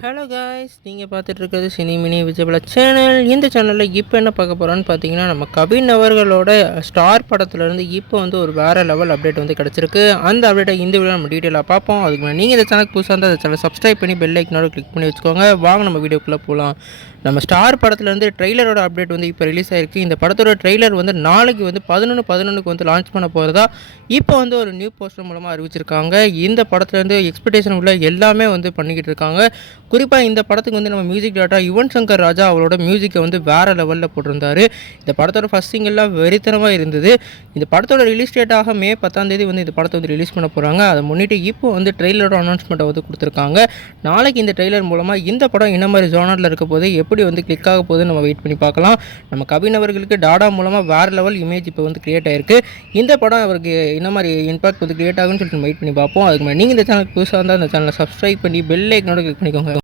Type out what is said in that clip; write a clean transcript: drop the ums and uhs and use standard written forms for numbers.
Hello guys, நீங்கள் பார்த்துட்டு இருக்கிறது சினி மினி விஜயபல சேனல். இந்த சேனலில் இப்போ என்ன பார்க்க போகிறோன்னு பார்த்தீங்கன்னா, நம்ம கவின் அவர்களோட ஸ்டார் படத்துலேருந்து இப்போ வந்து ஒரு வேறு லெவல் அப்டேட் வந்து கிடச்சிருக்கு. அந்த அப்டேட்டை இந்த வீடியோ நம்ம டீட்டெயிலாக பார்ப்போம். அதுக்கு முன்னாடி நீங்கள் இந்த சேனலுக்கு புதுசாக இருந்தால் அந்த சேனல் சப்ஸ்கிரைப் பண்ணி பெல் ஐக்கனோட கிளிக் பண்ணி வச்சுக்கோங்க. வாங்க நம்ம வீடியோக்குள்ளே போகலாம். நம்ம ஸ்டார் படத்துலேருந்து ட்ரெய்லரோட அப்டேட் வந்து இப்போ ரிலீஸ் ஆகிருக்கு. இந்த படத்தோட ட்ரெய்லர் வந்து நாளைக்கு வந்து 11/11க்கு வந்து லான்ச் பண்ண போகிறதா இப்போ வந்து ஒரு நியூ போஸ்டர் மூலமாக அறிவிச்சிருக்காங்க. இந்த படத்துலேருந்து எக்ஸ்பெக்டேஷன் உள்ள எல்லாமே வந்து பண்ணிக்கிட்டு இருக்காங்க. குறிப்பாக இந்த படத்துக்கு வந்து நம்ம மியூசிக் டேரக்டர் யுவன் சங்கர் ராஜா அவரோட மியூசிக்கை வந்து வேறு லெவலில் போட்டிருந்தார். இந்த படத்தோட ஃபஸ்ட் சிங்கிள்லாம் வெறித்தனமாக இருந்தது. இந்த படத்தோட ரிலீஸ் டேட்டாக மே 10 வந்து இந்த படத்தை வந்து ரிலீஸ் பண்ண போகிறாங்க. அதை முன்னிட்டு இப்போ வந்து ட்ரெய்லரோட அனௌன்ஸ்மெண்ட்டை வந்து கொடுத்துருக்காங்க. நாளைக்கு இந்த ட்ரெய்லர் மூலமாக இந்த படம் என்ன மாதிரி ஜோனரில் இருக்க போது, எப்படி வந்து கிளிக் ஆக போகுது நம்ம வெயிட் பண்ணி பார்க்கலாம். நம்ம கவின் அவர்களுக்கு டாடா மூலமாக வேறு லெவல் இமேஜ் இப்போ வந்து கிரியேட் ஆயிருக்கு. இந்த படம் அவருக்கு என்ன மாதிரி இம்பாக்ட் வந்து கிரியேட் ஆகுன்னு சொல்லிட்டு வெயிட் பண்ணி பார்ப்போம். அதுக்கு நீங்கள் இந்த சேனலுக்கு புதுசாக இருந்தால் அந்த சேனலை சப்ஸ்கிரைப் பண்ணி பெல் ஐக்கனோட கிளிக் பண்ணிக்கோங்க.